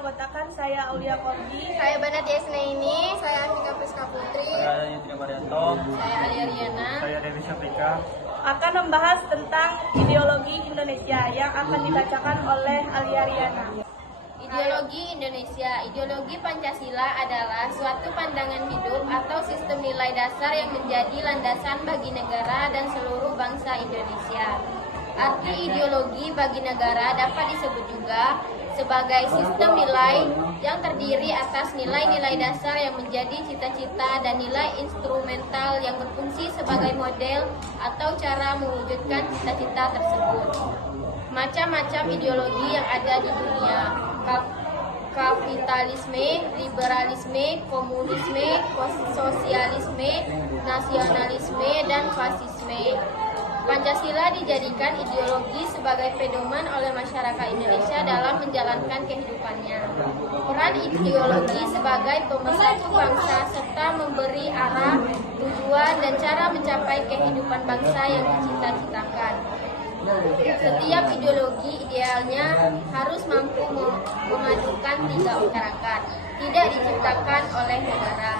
beranggotakan saya Aulia Korgi, Saya Banat Yasnaini, saya Antika Priska Putri, Saya Yudhya Marianto, saya Alia Riana. saya Dewi Syafrika. akan membahas tentang ideologi Indonesia yang akan dibacakan oleh Alia Riana. Ideologi Indonesia. Ideologi Pancasila adalah suatu pandangan hidup atau sistem nilai dasar yang menjadi landasan bagi negara dan seluruh bangsa Indonesia. Arti ideologi bagi negara dapat disebut juga sebagai sistem nilai yang terdiri atas nilai-nilai dasar yang menjadi cita-cita dan nilai instrumental yang berfungsi sebagai model atau cara mewujudkan cita-cita tersebut. Macam-macam ideologi yang ada di dunia: kapitalisme, liberalisme, komunisme, sosialisme, nasionalisme, dan fasisme. Pancasila dijadikan ideologi sebagai pedoman oleh masyarakat Indonesia dalam menjalankan kehidupannya. Peran ideologi sebagai pemersatu bangsa serta memberi arah, tujuan, dan cara mencapai kehidupan bangsa yang dicita-citakan. Setiap ideologi idealnya harus mampu memajukan tiga masyarakat, tidak diciptakan oleh negara.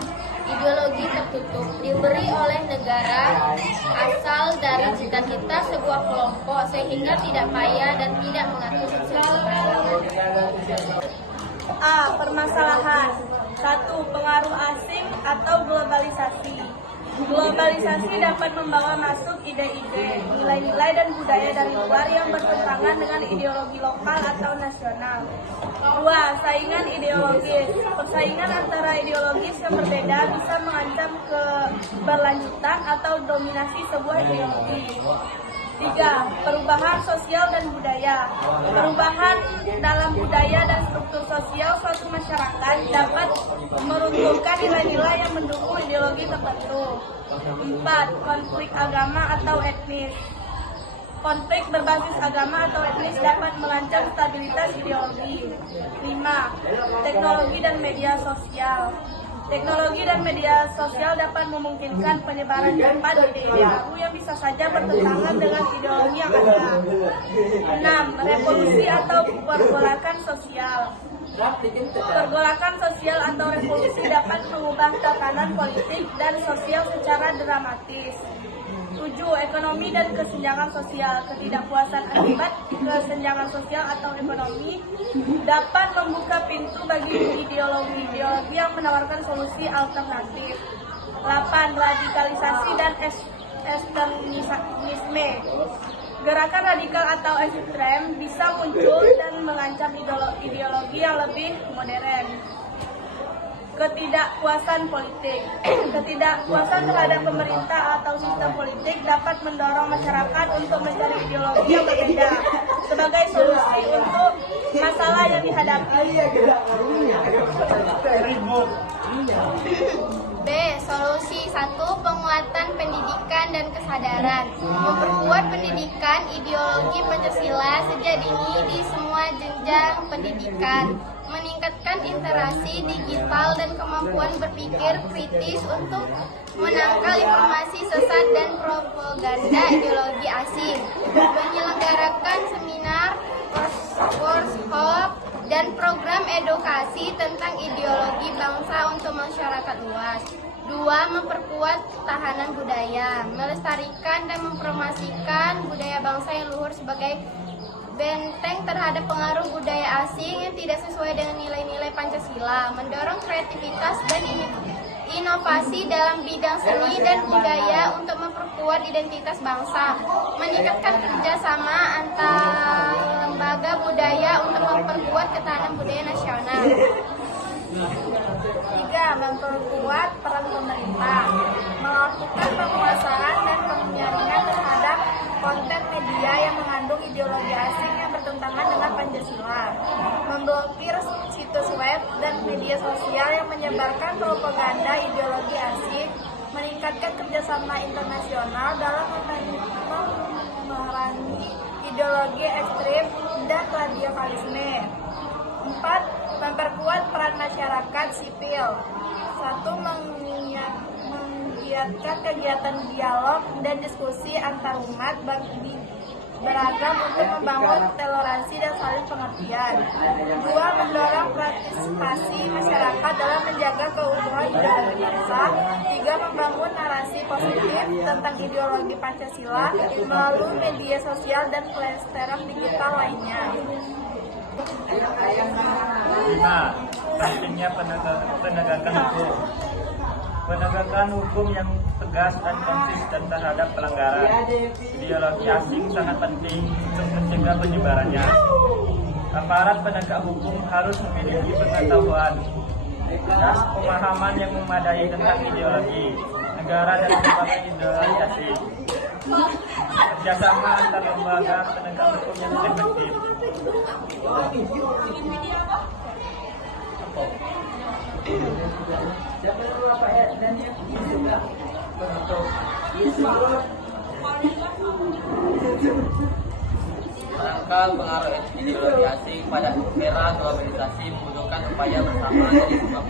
Ideologi tertutup diberi oleh negara asal dari cita-cita sebuah kelompok sehingga tidak payah dan tidak mengatur keseimbangan. A. Permasalahan 1. Pengaruh asing atau globalisasi. Globalisasi dapat membawa masuk ide-ide, nilai-nilai dan budaya dari luar yang bertentangan dengan ideologi lokal atau nasional. 2. Saingan ideologis. Persaingan antara ideologis yang berbeda bisa mengancam keberlanjutan atau dominasi sebuah ideologi. 3. Perubahan sosial dan budaya. Perubahan dalam budaya dan struktur sosial suatu masyarakat dapat meruntuhkan nilai-nilai yang mendukung ideologi tertentu. 4. Konflik agama atau etnis. Konflik berbasis agama atau etnis dapat mengancam stabilitas ideologi. 5. Teknologi dan media sosial. Teknologi dan media sosial dapat memungkinkan penyebaran cepat ide-ide baru yang bisa saja bertentangan dengan ideologi yang ada. 6. Revolusi atau pergolakan sosial. Pergolakan sosial atau revolusi dapat mengubah tatanan politik dan sosial secara dramatis. 7. Ekonomi dan kesenjangan sosial. Ketidakpuasan akibat kesenjangan sosial atau ekonomi dapat membuka pintu bagi ideologi-ideologi yang menawarkan solusi alternatif. 8. Radikalisasi dan ekstremisme. Gerakan radikal atau ekstrem bisa muncul dan mengancam ideologi yang lebih modern. Ketidakpuasan politik. Ketidakpuasan terhadap pemerintah atau sistem politik dapat mendorong masyarakat untuk mencari ideologi yang berbeda sebagai solusi untuk masalah yang dihadapi. B. Solusi 1. Penguatan pendidikan dan kesadaran. Memperkuat pendidikan ideologi Pancasila sejak dini di semua jenjang pendidikan. Meningkatkan interaksi digital dan kemampuan berpikir kritis untuk menangkal informasi sesat dan propaganda ideologi asing. Menyelenggarakan seminar, workshop, dan program edukasi tentang ideologi bangsa untuk masyarakat luas. 2. Memperkuat ketahanan budaya. Melestarikan dan mempromosikan budaya bangsa yang luhur sebagai benteng terhadap pengaruh budaya asing yang tidak sesuai dengan nilai-nilai Pancasila. Mendorong kreativitas dan inovasi dalam bidang seni dan budaya untuk memperkuat identitas bangsa. Meningkatkan kerjasama antar lembaga budaya untuk memperkuat ketahanan budaya nasional. 3. Memperkuat peran pemerintah. Melakukan penguasaan dan penyaringan terhadap konten media yang mengandung ideologi asing yang bertentangan dengan Pancasila. Memblokir situs web dan media sosial yang menyebarkan propaganda ideologi asing. Meningkatkan kerjasama internasional dalam memerangi ideologi ekstrem dan radikalisme. 4. Memperkuat peran masyarakat sipil. 1. Menggiatkan kegiatan dialog dan diskusi antar umat beragam untuk membangun toleransi dan saling pengertian. 2. Mendorong partisipasi masyarakat dalam menjaga keutuhan ideologi bangsa. 3. Membangun narasi positif tentang ideologi Pancasila melalui media sosial dan platform digital lainnya. 5. Pentingnya penegakan hukum. Penegakan hukum yang tegas dan konsisten terhadap pelanggaran ideologi asing sangat penting untuk mencegah penyebarannya. Aparat penegak hukum harus memiliki pengetahuan dan pemahaman yang memadai tentang ideologi negara dan berbagai ideologi asing. Kerjasama antar lembaga penegak hukum yang efektif. Menangkal pengaruh ideologi asing pada era globalisasi membutuhkan upaya bersama dari semua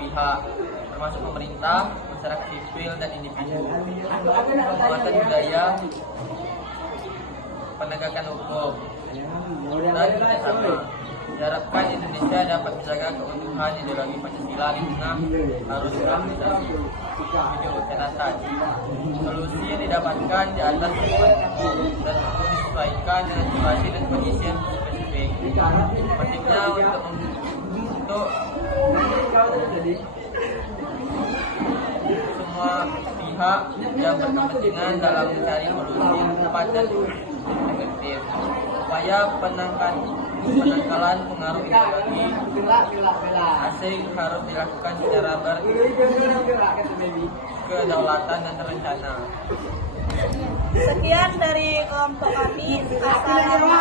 pihak, termasuk pemerintah, masyarakat sipil, dan individu. Penguatan budaya, penegakan hukum, dan kerjasama. Diharapkan Indonesia dapat menjaga keutuhan ideologi Pancasila di tengah arus globalisasi. Video catatan. Solusi yang didapatkan di atas dan perlu disesuaikan dengan situasi dan kondisi yang spesifik. Pentingnya untuk semua pihak yang berkepentingan dalam mencari solusi yang tepat dan efektif. Upaya penangkalan pengaruh ideologi asing harus dilakukan secara berkedaulatan dan terencana. Sekian dari kelompok kami. Assalamualaikum.